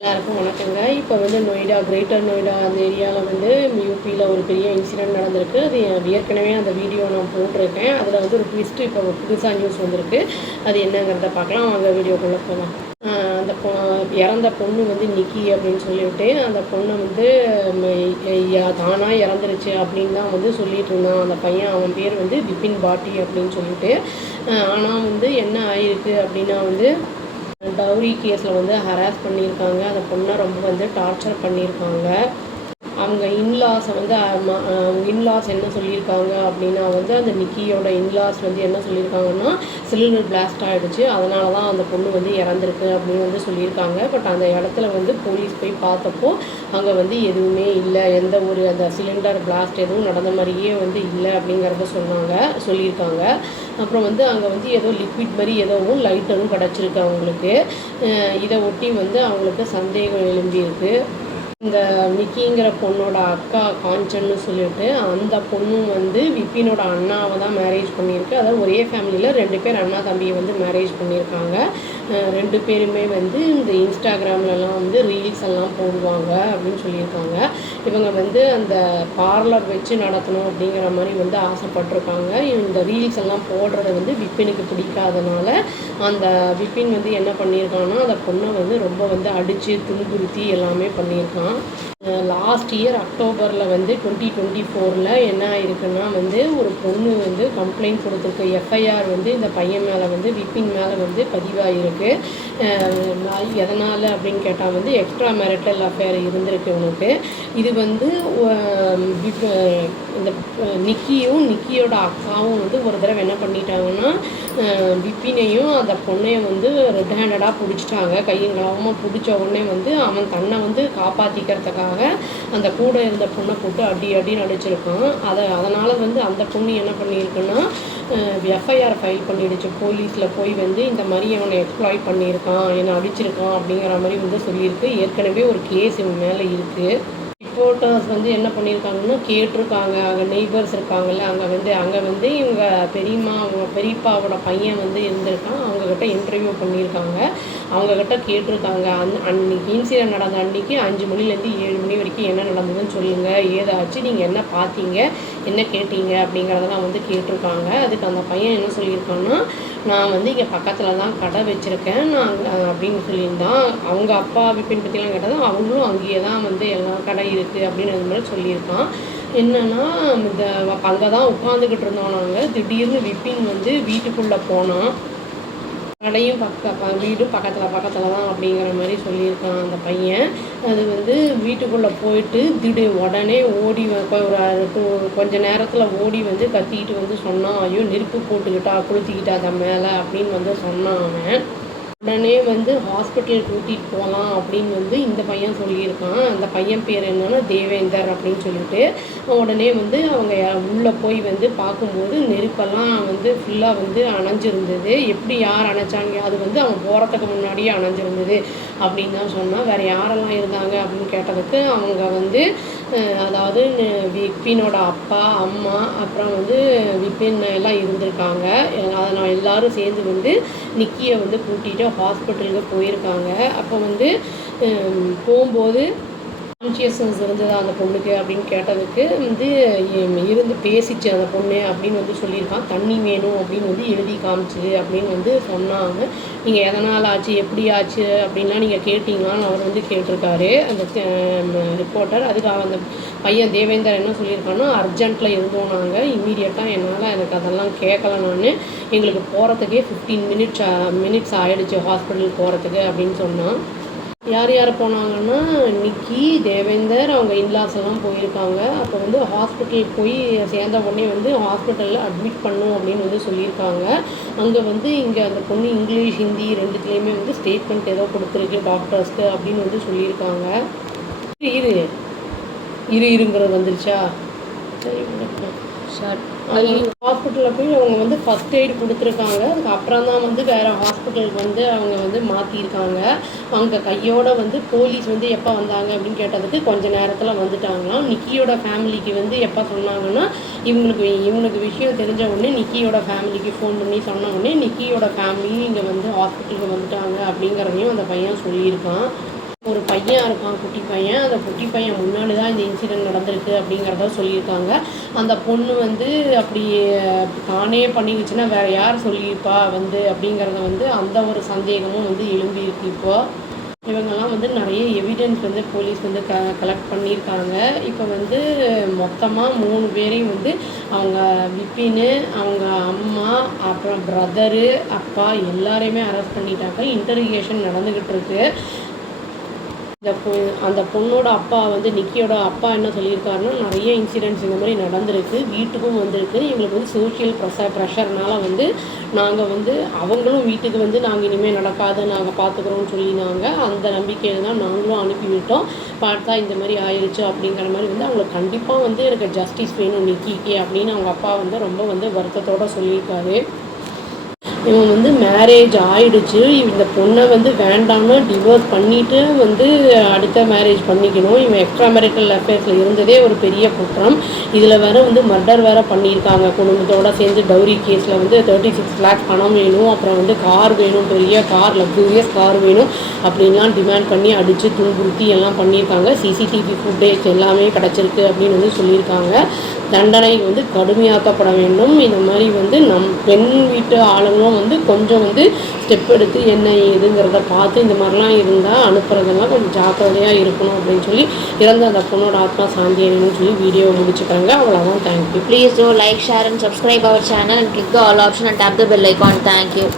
எல்லாருக்கும் வணக்கங்க. இப்போ வந்து நொய்டா, கிரேட்டர் நொய்டா அந்த ஏரியாவில் வந்து யூபியில் ஒரு பெரிய இன்சிடென்ட் நடந்திருக்கு. அது ஏற்கனவே அந்த வீடியோ நான் போட்டிருக்கேன். அதில் வந்து ஒரு ட்விஸ்ட்டு இப்போ புதுசாக நியூஸ் வந்திருக்கு. அது என்னங்கிறத பார்க்கலாம். அந்த வீடியோக்குள்ளே போகலாம். அந்த இறந்த பொண்ணு வந்து நிக்கி அப்படின்னு சொல்லிட்டு அந்த பொண்ணை வந்து தானாக இறந்துருச்சு அப்படின்னு தான் வந்து சொல்லிட்டு இருந்தான் அந்த பையன். அவன் பேர் வந்து விபின் பாட்டி அப்படின்னு சொல்லிட்டு. ஆனால் வந்து என்ன ஆயிருக்கு அப்படின்னா வந்து டவுரி கேஸில் வந்து ஹராஸ் பண்ணியிருக்காங்க. அந்த பொண்ணை ரொம்ப வந்து டார்ச்சர் பண்ணியிருக்காங்க. அவங்க இன்லாஸை வந்து இன்லாஸ் என்ன சொல்லியிருக்காங்க அப்படின்னா வந்து அந்த நிக்கியோட இன்லாஸ் வந்து என்ன சொல்லியிருக்காங்கன்னா சிலிண்டர் பிளாஸ்ட் ஆகிடுச்சு, அதனால தான் அந்த பொண்ணு வந்து இறந்துருக்கு அப்படின்னு வந்து சொல்லியிருக்காங்க. பட் அந்த இடத்துல வந்து போலீஸ் போய் பார்த்தப்போ அங்கே வந்து எதுவுமே இல்லை, எந்த ஒரு அந்த சிலிண்டர் பிளாஸ்ட் எதுவும் நடந்த மாதிரியே வந்து இல்லை அப்படிங்கிறத சொல்லியிருக்காங்க. அப்புறம் வந்து அங்கே வந்து ஏதோ லிக்விட் மாதிரி ஏதோவும் லைட்டரும் கிடச்சிருக்கு அவங்களுக்கு. இதை ஒட்டி வந்து அவங்களுக்கு சந்தேகம் எழும்பியிருக்கு. இந்த நிக்கிங்கிற பொண்ணோட அக்கா காஞ்சன்னு சொல்லிட்டு அந்த பொண்ணும் வந்து விபினோட அண்ணாவை தான் மேரேஜ் பண்ணியிருக்கு. அதாவது ஒரே ஃபேமிலியில் 2 பேர் அண்ணா தம்பியை வந்து மேரேஜ் பண்ணியிருக்காங்க. 2 பேருமே வந்து இந்த இன்ஸ்டாகிராம்லலாம் வந்து ரீல்ஸ் எல்லாம் போடுவாங்க அப்படின்னு சொல்லியிருக்காங்க. இவங்க வந்து அந்த பார்லர் வச்சு நடத்தணும் அப்படிங்கிற மாதிரி வந்து ஆசைப்பட்டிருக்காங்க. இந்த ரீல்ஸ் எல்லாம் போடுறத வந்து விபினுக்கு பிடிக்காதனால அந்த விபின் வந்து என்ன பண்ணியிருக்காங்கன்னா அந்த பொண்ணை வந்து ரொம்ப வந்து அடித்து துன்புறுத்தி எல்லாமே பண்ணியிருக்கான். லாஸ்ட் இயர் அக்டோபரில் வந்து 2024 என்ன ஆயிருக்குன்னா வந்து ஒரு பொண்ணு வந்து கம்ப்ளைண்ட் கொடுத்துருக்கு. எஃப்ஐஆர் வந்து இந்த பையன் மேலே வந்து விபின் மேலே வந்து பதிவாகிருக்கு. எதனால் அப்படின்னு கேட்டால் வந்து எக்ஸ்ட்ரா மேரிட்டல் அஃபேர் இருந்திருக்கு உனக்கு. இது வந்து இந்த நிக்கியோட அக்காவும் வந்து ஒரு தடவை என்ன பண்ணிட்டாங்கன்னா விபினையும் அந்த பொண்ணையும் வந்து ரெட் ஹேண்டடாக பிடிச்சிட்டாங்க. கையங்களாமல் பிடிச்ச உடனே வந்து அவன் தன்னை வந்து காப்பாற்றிக்கிறதுக்காக அந்த கூட இருந்த பொண்ணை போட்டு அடின்னு அடிச்சிருக்கான். அதனால் வந்து அந்த பொண்ணு என்ன பண்ணியிருக்குன்னா எஃப்ஐஆர் ஃபைல் பண்ணிடுச்சு. போலீஸில் போய் வந்து இந்த மாதிரி அவனை எக்ஸ்ப்ளாய்ட் பண்ணியிருக்கான், என்னை அடிச்சிருக்கான் அப்படிங்கிற மாதிரி வந்து சொல்லியிருக்கு. ஏற்கனவே ஒரு கேஸ் இவன் மேலே இருக்குது. ரிப்போர்ட்டர்ஸ் வந்து என்ன பண்ணியிருக்காங்கன்னா கேட்டிருக்காங்க. அங்கே நெய்பர்ஸ் இருக்காங்கல்ல, அங்கே வந்து இவங்க அவங்க பெரியப்பாவோட பையன் வந்து இருந்திருக்கான். அவங்கக்கிட்ட இன்டர்வியூ பண்ணியிருக்காங்க. அவங்கக்கிட்ட கேட்டிருக்காங்க அன்னைக்கு இன்சிடென்ட் நடந்த அன்றைக்கி 5 மணிலேருந்து 7 மணி வரைக்கும் என்ன நடந்ததுன்னு சொல்லுங்கள், ஏதாச்சும் நீங்கள் என்ன பார்த்தீங்க, என்ன கேட்டீங்க அப்படிங்கிறதெல்லாம் வந்து கேட்டிருக்காங்க. அதுக்கு அந்த பையன் என்ன சொல்லியிருக்கான்னா நான் வந்து இங்கே பக்கத்தில் தான் கடை வச்சுருக்கேன் நான் அப்படின்னு சொல்லியிருந்தான். அவங்க அப்பா விபின் பற்றிலாம் கேட்டதும் அவங்களும் அங்கேயே தான் வந்து எல்லா கடை இருக்குது அப்படின்னு அந்த மாதிரி சொல்லியிருக்கான். என்னென்னா இந்த அங்கே தான் உட்காந்துக்கிட்டு இருந்தோம் நாங்கள். திடீர்னு விபின் வந்து வீட்டுக்குள்ளே போனான். கடையும் வீடும் பக்கத்தில் தான் அப்படிங்கிற மாதிரி சொல்லியிருக்கான் அந்த பையன். அது வந்து வீட்டுக்குள்ளே போயிட்டு உடனே ஓடி கொஞ்ச நேரத்தில் ஓடி வந்து கத்திக்கிட்டு வந்து சொன்னான், ஐயோ நெருப்பு போட்டுக்கிட்டா கொளுத்திக்கிட்டா அதை மேலே அப்படின்னு வந்து சொன்னான் அவன். உடனே வந்து ஹாஸ்பிட்டல் கூட்டிகிட்டு போகலாம் அப்படின்னு வந்து இந்த பையன் சொல்லியிருக்கான். அந்த பையன் பேர் என்னன்னா தேவேந்தர் அப்படின்னு சொல்லிட்டு. உடனே வந்து அவங்க உள்ளே போய் வந்து பார்க்கும்போது நெருப்பெல்லாம் வந்து ஃபுல்லாக வந்து அணைஞ்சிருந்தது. எப்படி யார் அணைச்சாங்க, அது வந்து அவன் போகிறதுக்கு முன்னாடியே அணைஞ்சிருந்தது அப்படின்னு தான் சொன்னான். வேறு யாரெல்லாம் இருந்தாங்க அப்படின்னு கேட்டதுக்கு அவங்க வந்து அதாவது விபினோட அப்பா அம்மா அப்புறம் வந்து விபின் எல்லாம் இருந்திருக்காங்க. அதனால் எல்லோரும் சேர்ந்து வந்து நிக்கியை வந்து கூட்டிகிட்டு ஹாஸ்பிட்டலுக்கு போயிருக்காங்க. அப்போ வந்து போகும்போது கான்ஷியஸ்னஸ் இருந்ததா அந்த பொண்ணுக்கு அப்படின்னு கேட்டதுக்கு வந்து இருந்து பேசிச்சு அந்த பொண்ணு அப்படின்னு வந்து சொல்லியிருக்கான். தண்ணி வேணும் அப்படின்னு வந்து எழுதி காமிச்சிது அப்படின்னு வந்து சொன்னாங்க. நீங்கள் எதனால் ஆச்சு எப்படி ஆச்சு அப்படின்லாம் நீங்கள் கேட்டிங்களான்னு அவர் வந்து கேட்டிருக்காரு அந்த ரிப்போர்ட்டர். அதுக்காக அந்த பையன் தேவேந்தர் என்ன சொல்லியிருக்கான்னா அர்ஜென்ட்டில் இருந்தோம் நாங்கள், இம்மீடியட்டாக என்னால் எனக்கு அதெல்லாம் கேட்கல, நான் எங்களுக்கு போகிறதுக்கே 15 மினிட்ஸ் ஆகிடுச்சு ஹாஸ்பிட்டல் போகிறதுக்கு அப்படின்னு சொன்னான். யார் யார் போனாங்கன்னா நிக்கி, தேவேந்தர், அவங்க இன்லாஸ் எல்லாம் போயிருக்காங்க. அப்போ வந்து ஹாஸ்பிட்டல் போய் சேர்ந்த உடனே வந்து ஹாஸ்பிட்டலில் அட்மிட் பண்ணும் அப்படின்னு வந்து சொல்லியிருக்காங்க. அங்கே வந்து இங்கே அந்த பொண்ணு இங்கிலீஷ் ஹிந்தி ரெண்டுத்துலேயுமே வந்து ஸ்டேட்மெண்ட் ஏதோ கொடுத்துருக்கு டாக்டர்ஸ்க்கு அப்படின்னு வந்து சொல்லியிருக்காங்க. இருங்கிறது வந்துருச்சா சரி ஹாஸ்பிட்டலில் போய் அவங்க வந்து ஃபஸ்ட் எய்டு கொடுத்துருக்காங்க. அதுக்கப்புறம் தான் வந்து வேறு ஹாஸ்பிட்டலுக்கு வந்து அவங்க வந்து மாற்றிருக்காங்க. அவங்க கையோடு வந்து போலீஸ் வந்து எப்போ வந்தாங்க அப்படின்னு கேட்டதுக்கு கொஞ்ச நேரத்தில் வந்துட்டாங்களாம். நிக்கியோட ஃபேமிலிக்கு வந்து எப்போ சொன்னாங்கன்னா இவனுக்கு விஷயம் தெரிஞ்ச உடனே நிக்கியோட ஃபேமிலிக்கு ஃபோன் பண்ணி சொன்ன உடனே நிக்கியோட ஃபேமிலியும் இங்கே வந்து ஹாஸ்பிட்டலுக்கு வந்துட்டாங்க அப்படிங்கிறதையும் அந்த பையன் சொல்லியிருக்கான். ஒரு ஒரு பையன் இருக்கான், குட்டி பையன். அந்த குட்டி பையன் முன்னாடி தான் இந்த இன்சிடென்ட் நடந்திருக்கு அப்படிங்கிறத சொல்லியிருக்காங்க. அந்த பொண்ணு வந்து அப்படி தானே பண்ணிக்கிச்சுன்னா வேறு யார் சொல்லியிருப்பா வந்து அப்படிங்கிறத வந்து அந்த ஒரு சந்தேகமும் வந்து எழும்பியிருக்கு இப்போ. இவங்கெல்லாம் வந்து நிறைய எவிடன்ஸ் வந்து போலீஸ் வந்து கலெக்ட் பண்ணியிருக்காங்க. இப்போ வந்து மொத்தமாக 3 பேரையும் வந்து அவங்க விப்பின்னு, அவங்க அம்மா, அப்புறம் பிரதரு, அப்பா எல்லாரையுமே அரெஸ்ட் பண்ணிட்டாங்க. இன்டர்ரோகேஷன் நடந்துக்கிட்டு இருக்கு. அந்த பொண்ணோட அப்பா வந்து நிக்கியோட அப்பா என்ன சொல்லியிருக்காருன்னா, நிறைய இன்சிடென்ட்ஸ் இந்த மாதிரி நடந்திருக்கு, வீட்டுக்கும் வந்திருக்கு. எங்களுக்கு வந்து சோஷியல் ப்ரெஷர்னால வந்து நாங்கள் வந்து அவங்களும் வீட்டுக்கு வந்து நாங்கள் இனிமேல் நடக்காது, நாங்கள் பார்த்துக்குறோம்னு சொல்லினாங்க. அந்த நம்பிக்கையில் தான் நாங்களும் அனுப்பிவிட்டோம். பார்த்தா இந்த மாதிரி ஆயிடுச்சு அப்படிங்கிற மாதிரி வந்து அவங்களுக்கு கண்டிப்பாக வந்து எனக்கு ஜஸ்டிஸ் வேணும் நிக்கிக்கு அப்படின்னு அவங்க அப்பா வந்து ரொம்ப வந்து வருத்தத்தோடு சொல்லியிருக்காரு. இவன் வந்து மேரேஜ் ஆயிடுச்சு, இந்த பொண்ணை வந்து வேண்டாம்னு டிவோர்ஸ் பண்ணிவிட்டு வந்து அடுத்த மேரேஜ் பண்ணிக்கணும். இவன் எக்ஸ்ட்ரா மேரிட்டல் அஃபேர்ஸில் இருந்ததே ஒரு பெரிய குற்றம். இதில் வேறு வந்து மர்டர் வேறு பண்ணியிருக்காங்க. குடும்பத்தோடு சேர்ந்து டவுரி கேஸில் வந்து 36 lakhs பணம் வேணும், அப்புறம் வந்து கார் வேணும், பெரிய கார், லக்ஸூரியஸ் கார் வேணும் அப்படின்லாம் டிமாண்ட் பண்ணி அடித்து துன்புறுத்தி எல்லாம் பண்ணியிருக்காங்க. சிசிடிவி ஃபுட்டேஜ் எல்லாமே கிடச்சிருக்கு அப்படின்னு வந்து சொல்லியிருக்காங்க. தண்டனை வந்து கடுமையாக்கப்பட வேண்டும். இந்த மாதிரி வந்து பெண் வீட்டு ஆளுங்களும் வந்து கொஞ்சம் வந்து ஸ்டெப் எடுத்து என்ன ஏதுங்கிறத பார்த்து இந்த மாதிரிலாம் இருந்தால் அனுப்புறதெல்லாம் கொஞ்சம் ஜாக்கிரதையாக இருக்கணும் அப்படின்னு சொல்லி இறந்த அந்த பொண்ணோட ஆத்மா சாந்தி அடையணும்னு சொல்லி வீடியோவை முடிச்சுக்கிறாங்க. அவ்வளோதான். Thank you. Please do like, share and subscribe our channel and click the all option and tap the bell icon. Thank you.